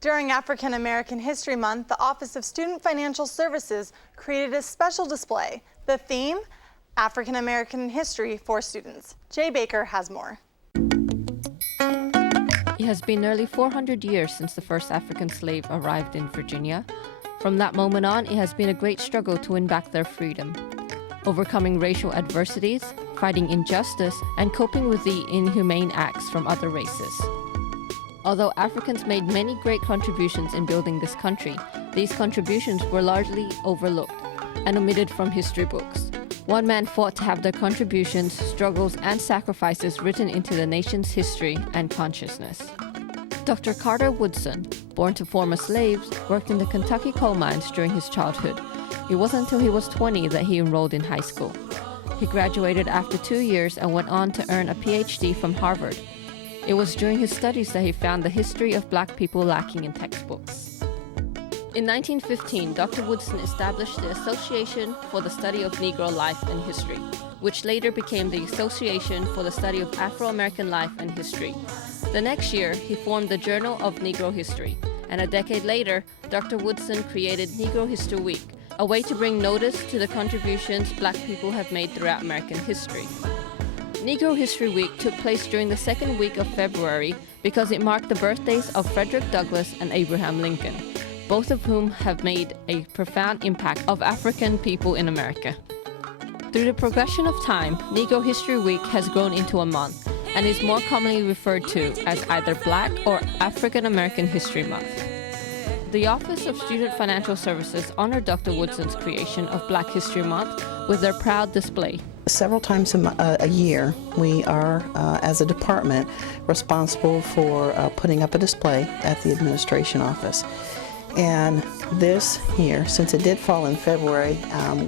During African American History Month, the Office of Student Financial Services created a special display. The theme, African American History for Students. Jay Baker has more. It has been nearly 400 years since the first African slave arrived in Virginia. From that moment on, it has been a great struggle to win back their freedom, overcoming racial adversities, fighting injustice, and coping with the inhumane acts from other races. Although Africans made many great contributions in building this country, these contributions were largely overlooked and omitted from history books. One man fought to have their contributions, struggles, and sacrifices written into the nation's history and consciousness. Dr. Carter Woodson, born to former slaves, worked in the Kentucky coal mines during his childhood. It wasn't until he was 20 that he enrolled in high school. He graduated after 2 years and went on to earn a PhD from Harvard. It was during his studies that he found the history of Black people lacking in textbooks. In 1915, Dr. Woodson established the Association for the Study of Negro Life and History, which later became the Association for the Study of Afro-American Life and History. The next year, he formed the Journal of Negro History, and a decade later, Dr. Woodson created Negro History Week, a way to bring notice to the contributions Black people have made throughout American history. Negro History Week took place during the second week of February because it marked the birthdays of Frederick Douglass and Abraham Lincoln, both of whom have made a profound impact of African people in America. Through the progression of time, Negro History Week has grown into a month and is more commonly referred to as either Black or African American History Month. The Office of Student Financial Services honored Dr. Woodson's creation of Black History Month with their proud display. Several times a year, we are, as a department, responsible for putting up a display at the administration office. And this year, since it did fall in February,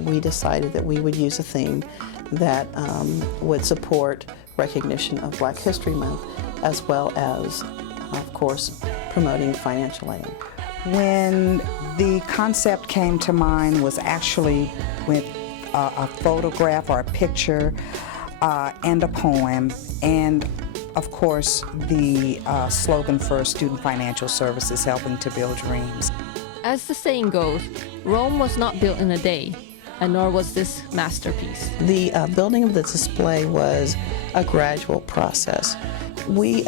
we decided that we would use a theme that would support recognition of Black History Month, as well as, of course, promoting financial aid. When the concept came to mind was actually with a photograph or a picture and a poem, and of course the slogan for Student Financial Services, helping to build dreams. As the saying goes, Rome was not built in a day, and nor was this masterpiece. The building of the display was a gradual process. We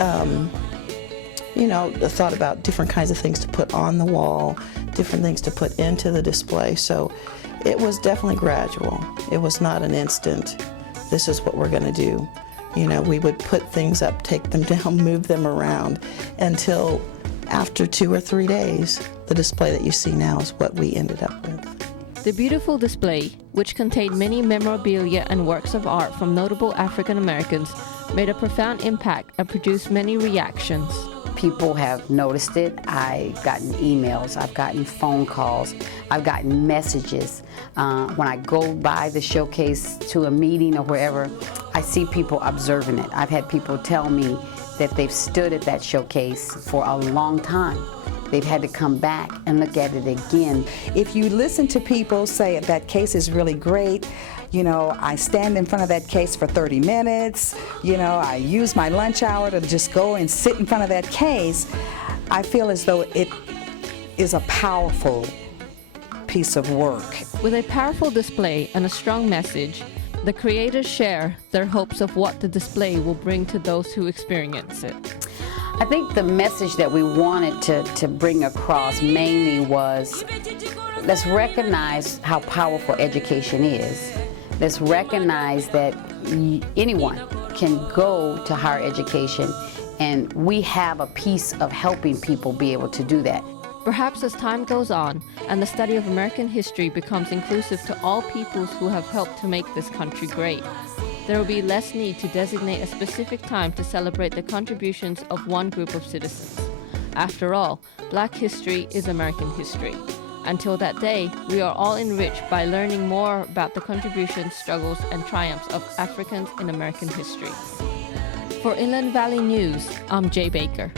thought about different kinds of things to put on the wall, different things to put into the display, so it was definitely gradual. It was not an instant, this is what we're going to do. We would put things up, take them down, move them around, until after 2 or 3 days, the display that you see now is what we ended up with. The beautiful display, which contained many memorabilia and works of art from notable African Americans, made a profound impact and produced many reactions. People have noticed it. I've gotten emails, I've gotten phone calls, I've gotten messages. When I go by the showcase to a meeting or wherever, I see people observing it. I've had people tell me that they've stood at that showcase for a long time. They've had to come back and look at it again. If you listen to people say that case is really great, I stand in front of that case for 30 minutes, I use my lunch hour to just go and sit in front of that case, I feel as though it is a powerful piece of work. With a powerful display and a strong message, the creators share their hopes of what the display will bring to those who experience it. I think the message that we wanted to bring across mainly was, let's recognize how powerful education is. Let's recognize that anyone can go to higher education, and we have a piece of helping people be able to do that. Perhaps as time goes on and the study of American history becomes inclusive to all peoples who have helped to make this country great, there will be less need to designate a specific time to celebrate the contributions of one group of citizens. After all, Black history is American history. Until that day, we are all enriched by learning more about the contributions, struggles, and triumphs of Africans in American history. For Inland Valley News, I'm Jay Baker.